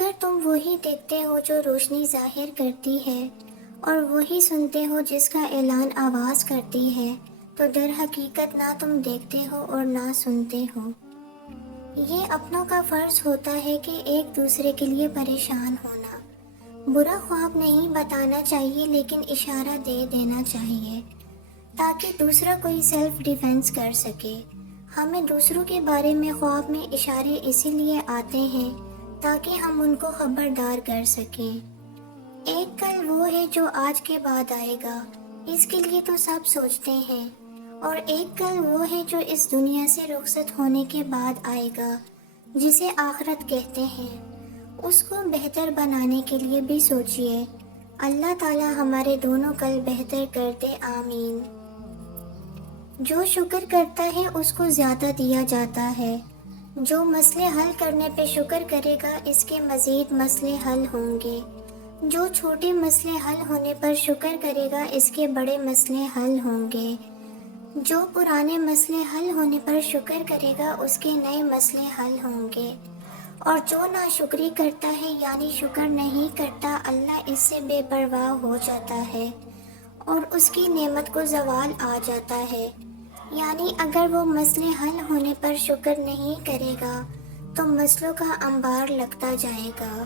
اگر تم وہی دیکھتے ہو جو روشنی ظاہر کرتی ہے اور وہی سنتے ہو جس کا اعلان آواز کرتی ہے تو در حقیقت نہ تم دیکھتے ہو اور نہ سنتے ہو۔ یہ اپنوں کا فرض ہوتا ہے کہ ایک دوسرے کے لیے پریشان ہونا۔ برا خواب نہیں بتانا چاہیے لیکن اشارہ دے دینا چاہیے تاکہ دوسرا کوئی سیلف ڈیفینس کر سکے۔ ہمیں دوسروں کے بارے میں خواب میں اشارے اسی لیے آتے ہیں تاکہ ہم ان کو خبردار کر سکیں۔ ایک کل وہ ہے جو آج کے بعد آئے گا، اس کے لیے تو سب سوچتے ہیں، اور ایک کل وہ ہے جو اس دنیا سے رخصت ہونے کے بعد آئے گا، جسے آخرت کہتے ہیں۔ اس کو بہتر بنانے کے لیے بھی سوچئے۔ اللہ تعالی ہمارے دونوں کل بہتر کر دے، آمین۔ جو شکر کرتا ہے اس کو زیادہ دیا جاتا ہے۔ جو مسئلے حل کرنے پہ شکر کرے گا اس کے مزید مسئلے حل ہوں گے۔ جو چھوٹے مسئلے حل ہونے پر شکر کرے گا اس کے بڑے مسئلے حل ہوں گے۔ جو پرانے مسئلے حل ہونے پر شکر کرے گا اس کے نئے مسئلے حل ہوں گے، اور جو ناشکری کرتا ہے یعنی شکر نہیں کرتا، اللہ اس سے بے پرواہ ہو جاتا ہے اور اس کی نعمت کو زوال آ جاتا ہے۔ یعنی اگر وہ مسئلے حل ہونے پر شکر نہیں کرے گا تو مسئلوں کا انبار لگتا جائے گا۔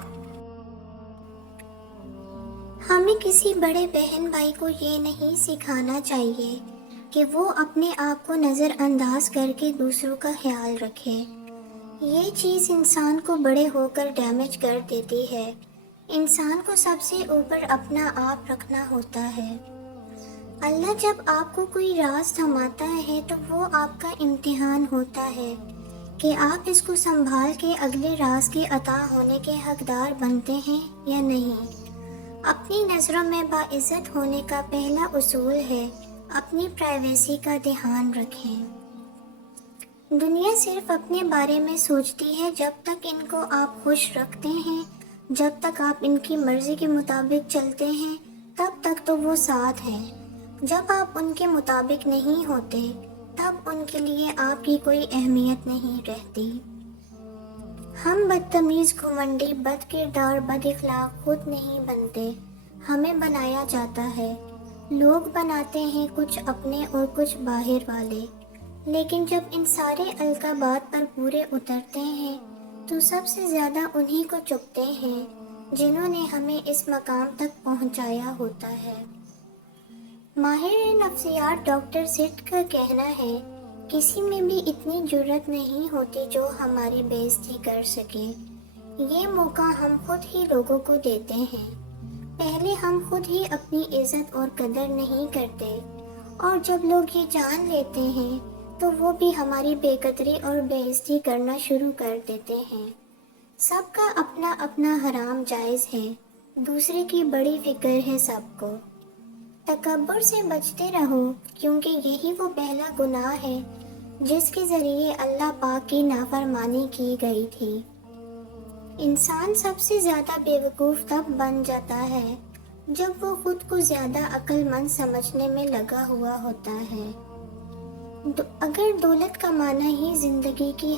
ہمیں کسی بڑے بہن بھائی کو یہ نہیں سکھانا چاہیے کہ وہ اپنے آپ کو نظر انداز کر کے دوسروں کا خیال رکھے۔ یہ چیز انسان کو بڑے ہو کر ڈیمیج کر دیتی ہے۔ انسان کو سب سے اوپر اپنا آپ رکھنا ہوتا ہے۔ اللہ جب آپ کو کوئی راز تھماتا ہے تو وہ آپ کا امتحان ہوتا ہے کہ آپ اس کو سنبھال کے اگلے راز کے عطا ہونے کے حقدار بنتے ہیں یا نہیں۔ اپنی نظروں میں باعزت ہونے کا پہلا اصول ہے اپنی پرائیویسی کا دھیان رکھیں۔ دنیا صرف اپنے بارے میں سوچتی ہے جب تک ان کو آپ خوش رکھتے ہیں، جب تک آپ ان کی مرضی کے مطابق چلتے ہیں تب تک تو وہ ساتھ ہیں۔ جب آپ ان کے مطابق نہیں ہوتے تب ان کے لیے آپ کی کوئی اہمیت نہیں رہتی۔ ہم بدتمیز، گھمنڈی، بد کردار، بد اخلاق خود نہیں بنتے، ہمیں بنایا جاتا ہے۔ لوگ بناتے ہیں کچھ اپنے اور کچھ باہر والے، لیکن جب ان سارے القابات پر پورے اترتے ہیں تو سب سے زیادہ انہی کو چبھتے ہیں جنہوں نے ہمیں اس مقام تک پہنچایا ہوتا ہے۔ ماہر نفسیات ڈاکٹر سیٹ کا کہنا ہے، کسی میں بھی اتنی جرأت نہیں ہوتی جو ہماری بے عزتی کر سکے۔ یہ موقع ہم خود ہی لوگوں کو دیتے ہیں۔ پہلے ہم خود ہی اپنی عزت اور قدر نہیں کرتے، اور جب لوگ یہ جان لیتے ہیں تو وہ بھی ہماری بے قدری اور بے عزتی کرنا شروع کر دیتے ہیں۔ سب کا اپنا اپنا حرام جائز ہے، دوسرے کی بڑی فکر ہے سب کو۔ تکبر سے بچتے رہو، کیونکہ یہی وہ پہلا گناہ ہے جس کے ذریعے اللہ پاک کی نافرمانی کی گئی تھی۔ انسان سب سے زیادہ بیوقوف تب بن جاتا ہے جب وہ خود کو زیادہ عقل مند سمجھنے میں لگا ہوا ہوتا ہے۔ اگر دولت کمانا ہی زندگی کی